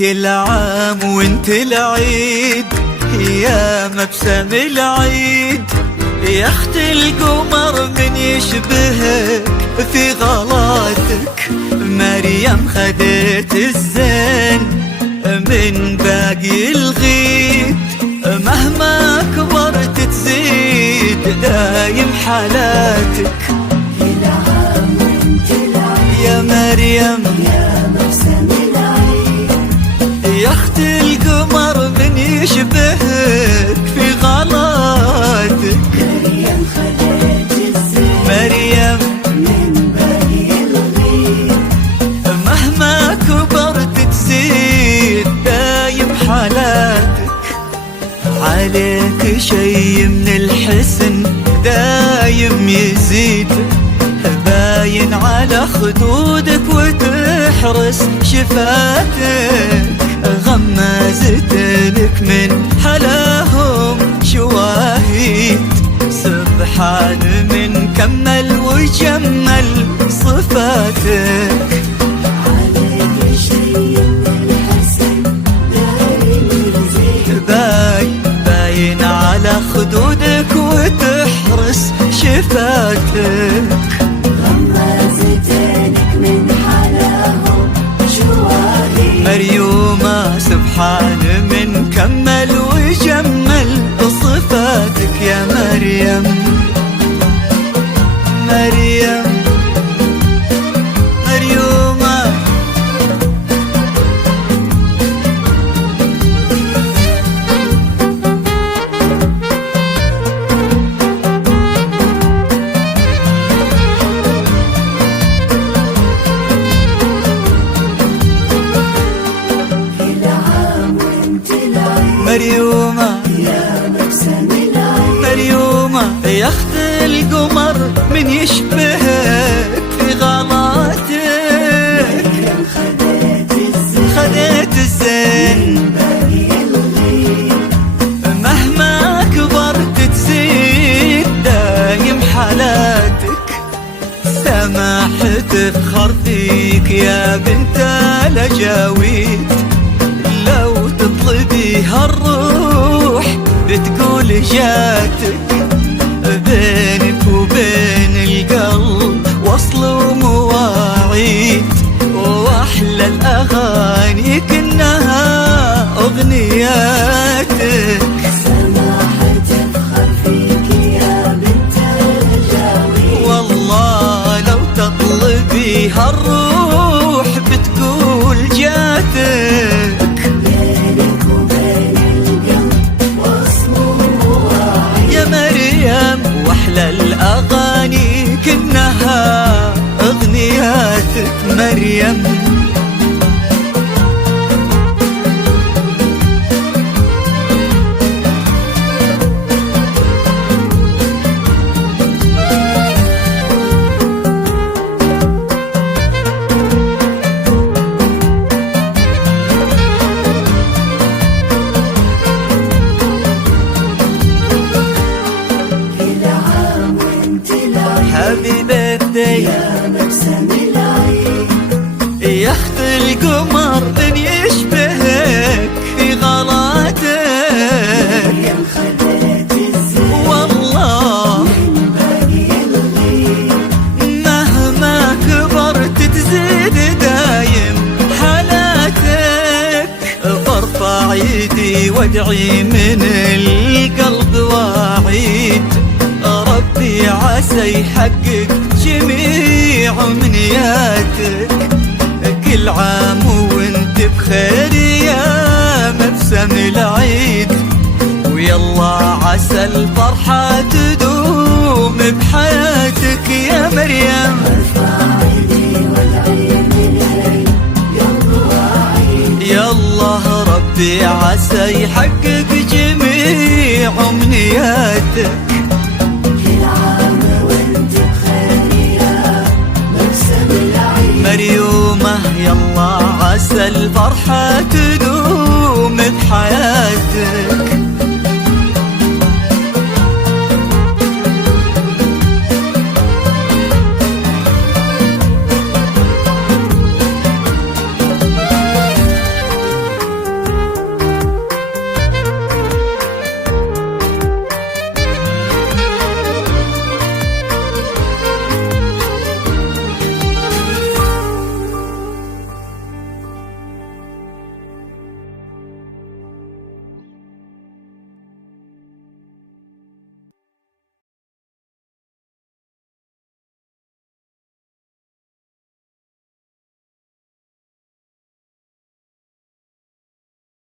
كل عام وانت العيد يا مبسم العيد، يا اخت القمر من يشبهك في غلاتك. مريم خدت الزين من باقي الغيد، مهما كبرت تزيد دايم حالاتك. كل عام وانت العيد يا مريم يا مبسم العيد، يا اخت القمر من يشبهك في غلاتك. مريم خدت الزين مريم من باقي الغيد، مهما كبرت تزيد دايم حالاتك. عليك شي من الحسن دايم يزيد، باين على خدودك وتحرس شفاتك. غمازت لك من حلاهم شواهيد، سبحان من كمل وجمل صفاتك. عليك شي من الحسن دايم يزيد، باين على خدودك وتحرس شفاتك. غمازتك من حلاهم شواهد، مريومة سبحان من كمل وجمل صفاتك. يا مريم مريم مريومة كل عام وانت العيد مريومة يا مبسم العيد، مريومة يا اخت القمر من يشبهك في غلاتك. مريم خدت الزين خدت الزين باقي الغيد، مهما كبرت تزيد دايم حالاتك. سماح تفخر فيك يا بنت الأجاويد، لو تطلبي هالروح بتقول جاتك. بينك وبين القلب وصل ومواعيد، واحلى الاغاني كنها اغنياتك. سماح تفخر فيك يا بنت الجاويد، والله لو تطلبي هالروح بتقول جاتك. بينك وبين القلب وصل وواعي، يا مريم واحلى الاغاني كنها اغنياتك. مريم كل عام وانت العيد هابي بيرثداي يا مبسم العيد، يا اخت القمر من يشبهك في غلاتك. مريم خدت الزين والله من باقي الغيد، مهما كبرت تزيد دايم حالاتك. برفع يدي وادعي من القلب واعيد، ربي عسى يحقق جميع امنياتك. كل عام وانت بخير يا مبسم العيد، ويلا عسى الفرحة تدوم بحياتك. يا مريم ارفع ايدي والعين العين يلا وعيد، يلا ربي عسى يحقق جميع امنياتك. كل عام وانت بخير يا مبسم العيد، مريومة يلا عسى الفرحة تدوم بحياتك.